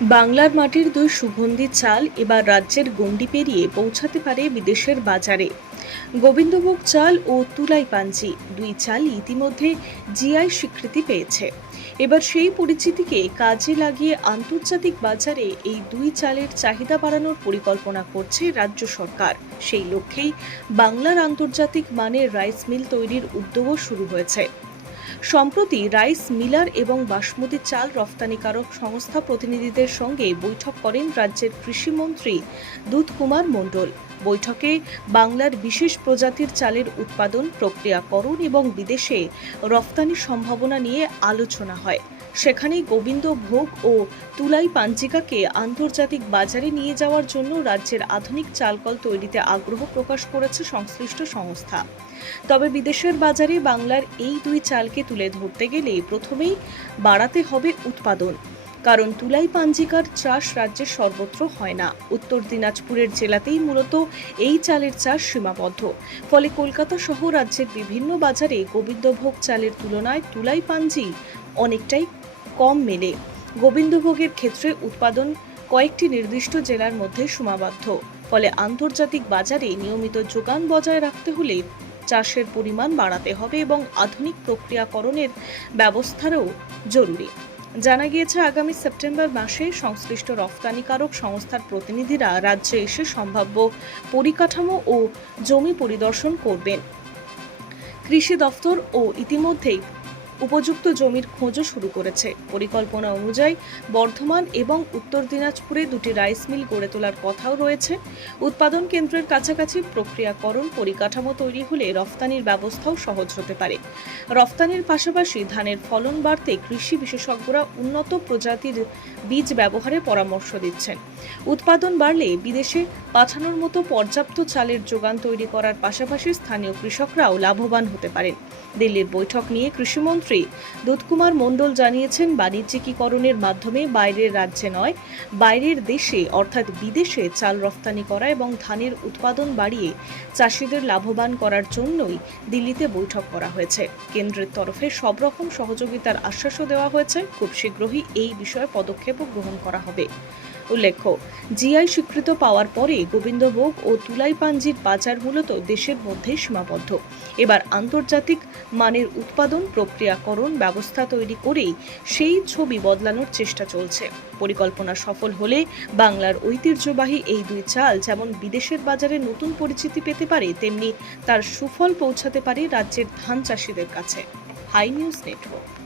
বাংলার মাটির দুই সুগন্ধি চাল এবার রাজ্যের গণ্ডি পেরিয়ে পৌঁছাতে পারে বিদেশের বাজারে। গোবিন্দভোগ চাল ও তুলাই পাঞ্জি দুই চালই ইতিমধ্যে জিআই স্বীকৃতি পেয়েছে। এবার সেই পরিচিতিকে কাজে লাগিয়ে আন্তর্জাতিক বাজারে এই দুই চালের চাহিদা বাড়ানোর পরিকল্পনা করছে রাজ্য সরকার। সেই লক্ষ্যেই বাংলার আন্তর্জাতিক মানের রাইস মিল তৈরির উদ্যোগও শুরু হয়েছে। সম্প্রতি রাইস মিলার এবং বাসমতি চাল রফতানিকারক সংস্থা প্রতিনিধিদের সঙ্গে বৈঠক করেন রাজ্যের কৃষিমন্ত্রী দুধ কুমার মণ্ডল। বৈঠকে বাংলার বিশেষ প্রজাতির চালের উৎপাদন, প্রক্রিয়াকরণ এবং বিদেশে রফতানির সম্ভাবনা নিয়ে আলোচনা হয়। সেখানেই গোবিন্দভোগ ও তুলাই পাঞ্জিকাকে আন্তর্জাতিক বাজারে নিয়ে যাওয়ার জন্য রাজ্যের আধুনিক চালকল তৈরিতে আগ্রহ প্রকাশ করেছে সংশ্লিষ্ট সংস্থা। তবে বিদেশের বাজারে বাংলার এই দুই চালকে তুলে ধরতে গেলে প্রথমেই বাড়াতে হবে উৎপাদন। কারণ তুলাই পাঞ্জিকার চাষ রাজ্যের সর্বত্র হয় না। উত্তর দিনাজপুরের জেলাতেই মূলত এই চালের চাষ সীমাবদ্ধ। ফলে কলকাতা সহ রাজ্যের বিভিন্ন বাজারে গোবিন্দভোগ চালের তুলনায় তুলাই পাঞ্জি অনেকটাই কম মেলে। গোবিন্দভোগের ক্ষেত্রে উৎপাদন কয়েকটি নির্দিষ্ট জেলার মধ্যে সীমাবদ্ধ। ফলে আন্তর্জাতিক বাজারে নিয়মিত যোগান বজায় রাখতে হলে চাষের পরিমাণ বাড়াতে হবে এবং আধুনিক প্রক্রিয়াকরণের ব্যবস্থারও জরুরি। জানা গিয়েছে, আগামী সেপ্টেম্বর মাসে সংশ্লিষ্ট রফতানিকারক সংস্থার প্রতিনিধিরা রাজ্যে এসে সম্ভাব্য পরিকাঠামো ও জমি পরিদর্শন করবেন। কৃষি দফতর ইতিমধ্যেই উপযুক্ত জমির খোঁজও শুরু করেছে। পরিকল্পনা অনুযায়ী বর্ধমান এবং উত্তর দিনাজপুরে দুটি রাইস মিল গড়ে তোলার কথাও রয়েছে। উৎপাদন কেন্দ্রের কাছাকাছি প্রক্রিয়াকরণ পরিকাঠামো তৈরি হলে রফতানির ব্যবস্থাও সহজ হতে পারে। রফতানির পাশাপাশি ধানের ফলন বাড়তে কৃষি বিশেষজ্ঞরা উন্নত প্রজাতির বীজ ব্যবহারের পরামর্শ দিচ্ছেন। উৎপাদন বাড়লে বিদেশে পাঠানোর মতো পর্যাপ্ত চালের যোগান তৈরি করার পাশাপাশি স্থানীয় কৃষকরাও লাভবান হতে পারেন। দিল্লির বৈঠক নিয়ে কৃষিমন্ত্রী দুধ কুমার মণ্ডল জানিয়েছেন, বাণিজ্যিকীকরণের মাধ্যমে বাইরের রাজ্যে নয়, বাইরের দেশে অর্থাৎ বিদেশে চাল রফতানি করা এবং ধানের উৎপাদন বাড়িয়ে চাষিদের লাভবান করার জন্যই দিল্লিতে বৈঠক করা হয়েছে। কেন্দ্রের তরফে সব রকম সহযোগিতার আশ্বাসও দেওয়া হয়েছে। খুব শীঘ্রই এই বিষয়ে পদক্ষেপও গ্রহণ করা হবে। উল্লেখ্য, জিআই স্বীকৃত পাওয়ার পরে গোবিন্দভোগ ও তুলাই পাঞ্জির বাজার মূলত দেশের মধ্যেই সীমাবদ্ধ। এবার আন্তর্জাতিক মানের উৎপাদন প্রক্রিয়াকরণ ব্যবস্থা তৈরি করেই সেই ছবি বদলানোর চেষ্টা চলছে। পরিকল্পনা সফল হলে বাংলার ঐতিহ্যবাহী এই দুই চাল যেমন বিদেশের বাজারে নতুন পরিচিতি পেতে পারে, তেমনি তার সুফল পৌঁছাতে পারে রাজ্যের ধান চাষিদের কাছে। Hi news network.